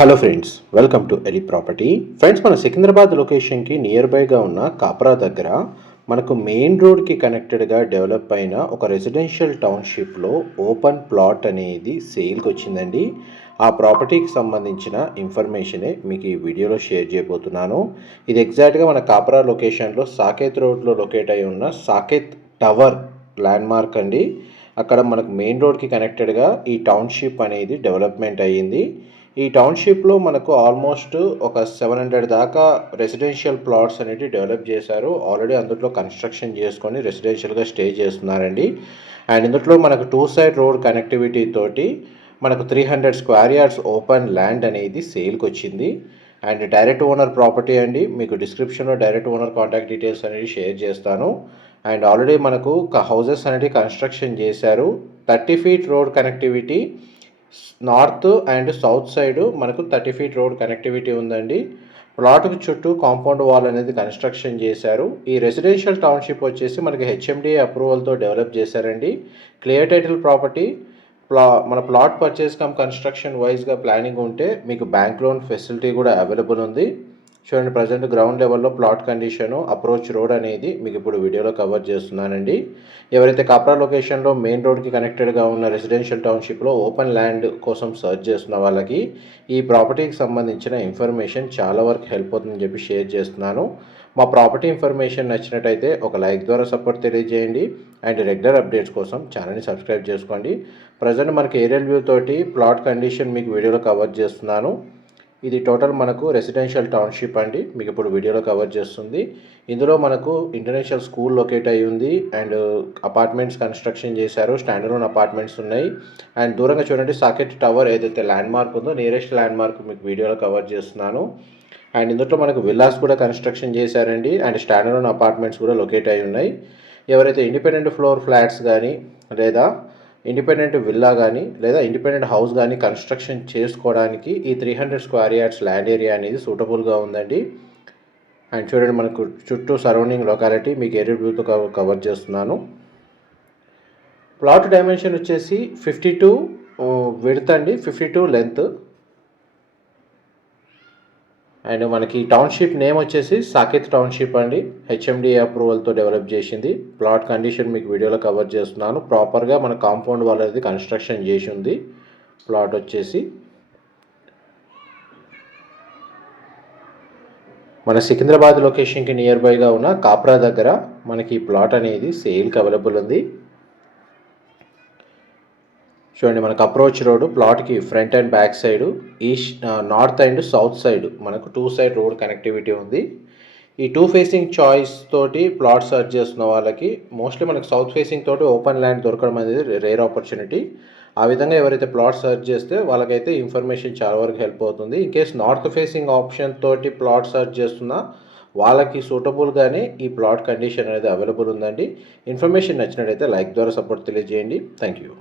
Hello friends welcome to Eli property friends మన సికింద్రాబాద్ లొకేషన్కి near బైగా ఉన్న కాపరా దగ్గర మనకు మెయిన్ రోడ్కి కనెక్టెడ్గా డెవలప్ అయిన ఒక రెసిడెన్షియల్ టౌన్షిప్లో ఓపెన్ ప్లాట్ అనేది సేల్కి వచ్చిందండి. ఆ ప్రాపర్టీకి సంబంధించిన ఇన్ఫర్మేషనే మీకు ఈ వీడియోలో షేర్ చేయబోతున్నాను. ఇది ఎగ్జాక్ట్గా మన కాపరా లొకేషన్లో సాకేత్ రోడ్లో లొకేట్ అయి ఉన్న సాకేత్ టవర్ ల్యాండ్మార్క్ అండి. అక్కడ మనకు మెయిన్ రోడ్కి కనెక్టెడ్గా ఈ టౌన్షిప్ అనేది డెవలప్మెంట్ అయ్యింది. ఈ టౌన్షిప్లో మనకు ఆల్మోస్ట్ ఒక సెవెన్ హండ్రెడ్ దాకా రెసిడెన్షియల్ ప్లాట్స్ అనేవి డెవలప్ చేశారు. ఆల్రెడీ అందులో కన్స్ట్రక్షన్ చేసుకొని రెసిడెన్షియల్గా స్టే చేస్తున్నారండి. అండ్ ఇందులో మనకు టూ సైడ్ రోడ్ కనెక్టివిటీ తోటి మనకు three hundred square yards open land అనేది సేల్కి వచ్చింది. అండ్ డైరెక్ట్ ఓనర్ ప్రాపర్టీ అండి. మీకు డిస్క్రిప్షన్లో డైరెక్ట్ ఓనర్ కాంటాక్ట్ డీటెయిల్స్ అనేది షేర్ చేస్తాను. అండ్ ఆల్రెడీ మనకు హౌసెస్ అనేది కన్స్ట్రక్షన్ చేశారు. Thirty feet road connectivity north and south side మనకు థర్టీ ఫీట్ రోడ్ కనెక్టివిటీ ఉందండి. ప్లాట్కు చుట్టూ కాంపౌండ్ వాల్ అనేది కన్స్ట్రక్షన్ చేశారు. ఈ రెసిడెన్షియల్ టౌన్షిప్ వచ్చేసి మనకి హెచ్ఎండి అప్రూవల్తో డెవలప్ చేశారండి. క్లియర్ టైటిల్ ప్రాపర్టీ ప్లా మన ప్లాట్ పర్చేస్ కమ్ కన్స్ట్రక్షన్ వైజ్గా ప్లానింగ్ ఉంటే మీకు బ్యాంక్ లోన్ ఫెసిలిటీ కూడా అవైలబుల్ ఉంది. చూడండి ప్రజెంట్ గ్రౌండ్ లెవెల్లో ప్లాట్ కండిషను అప్రోచ్ రోడ్ అనేది మీకు ఇప్పుడు వీడియోలో కవర్ చేస్తున్నానండి. ఎవరైతే కాప్రా లొకేషన్లో మెయిన్ రోడ్కి కనెక్టెడ్గా ఉన్న రెసిడెన్షియల్ టౌన్షిప్లో ఓపెన్ ల్యాండ్ కోసం సర్చ్ చేస్తున్న వాళ్ళకి ఈ ప్రాపర్టీకి సంబంధించిన ఇన్ఫర్మేషన్ చాలా వరకు హెల్ప్ అవుతుందని చెప్పి షేర్ చేస్తున్నాను. మా ప్రాపర్టీ ఇన్ఫర్మేషన్ నచ్చినట్టయితే ఒక లైక్ ద్వారా సపోర్ట్ తెలియజేయండి. అండ్ రెగ్యులర్ అప్డేట్స్ కోసం ఛానల్ని సబ్స్క్రైబ్ చేసుకోండి. ప్రజెంట్ మనకి ఏరియల్ వ్యూ తోటి ప్లాట్ కండిషన్ మీకు వీడియోలో కవర్ చేస్తున్నాను. ఇది టోటల్ మనకు రెసిడెన్షియల్ టౌన్షిప్ అండి. మీకు ఇప్పుడు వీడియోలో కవర్ చేస్తుంది. ఇందులో మనకు ఇంటర్నేషనల్ స్కూల్ లొకేట్ అయి ఉంది. అండ్ అపార్ట్మెంట్స్ కన్స్ట్రక్షన్ చేశారు. స్టాండర్డ్ అపార్ట్మెంట్స్ ఉన్నాయి. అండ్ దూరంగా చూడండి సాకెట్ టవర్ ఏదైతే ల్యాండ్ మార్క్ ఉందో నియరెస్ట్ ల్యాండ్ మార్క్ మీకు వీడియోలో కవర్ చేస్తున్నాను. అండ్ ఇందులో మనకు విల్లాస్ కూడా కన్స్ట్రక్షన్ చేశారండి. అండ్ స్టాండర్డ్ అపార్ట్మెంట్స్ కూడా లొకేట్ అయి ఉన్నాయి. ఎవరైతే ఇండిపెండెంట్ ఫ్లోర్ ఫ్లాట్స్ కానీ లేదా ఇండిపెండెంట్ విల్లా కానీ లేదా ఇండిపెండెంట్ హౌస్ కానీ కన్స్ట్రక్షన్ చేసుకోవడానికి ఈ three hundred square yards land area అనేది సూటబుల్గా ఉందండి. అండ్ చూడండి మనకు చుట్టూ సరౌండింగ్ లొకాలిటీ మీకు ఏరియా వ్యూతో కవర్ చేస్తున్నాను. ప్లాట్ డైమెన్షన్ వచ్చేసి ఫిఫ్టీ టూ విడత్ అండి. ఫిఫ్టీ టూ లెంత్ అండ్ మనకి టౌన్షిప్ నేమ్ వచ్చేసి సాకేత్ టౌన్షిప్ అండి. హెచ్ఎండి అప్రూవల్తో డెవలప్ చేసింది. ప్లాట్ కండిషన్ మీకు వీడియోలో కవర్ చేస్తున్నాను. ప్రాపర్గా మన కాంపౌండ్ వాళ్ళది కన్స్ట్రక్షన్ చేసి ఉంది. ప్లాట్ వచ్చేసి మన సికింద్రాబాద్ లొకేషన్కి నియర్ బైగా ఉన్న కాప్రా దగ్గర మనకి ప్లాట్ అనేది సేల్కి అవైలబుల్ ఉంది. చూడండి మనకు approach road ప్లాట్కి front and back side east north and south side మనకు టూ సైడ్ రోడ్ కనెక్టివిటీ ఉంది. ఈ టూ ఫేసింగ్ చాయిస్ తోటి ప్లాట్ సర్చ్ చేస్తున్న వాళ్ళకి మోస్ట్లీ మనకు సౌత్ ఫేసింగ్ తోటి ఓపెన్ ల్యాండ్ దొరకడం అనేది రేర్ ఆపర్చునిటీ ఆ విధంగా ఎవరైతే ప్లాట్ సర్చ్ చేస్తే వాళ్ళకైతే ఇన్ఫర్మేషన్ చాలా వరకు హెల్ప్ అవుతుంది. In case north facing option తోటి ప్లాట్ సర్చ్ చేస్తున్నా వాళ్ళకి సూటబుల్గానే ఈ ప్లాట్ కండిషన్ అనేది అవైలబుల్ ఉందండి. ఇన్ఫర్మేషన్ నచ్చినట్టయితే లైక్ ద్వారా సపోర్ట్ తెలియజేయండి. Thank you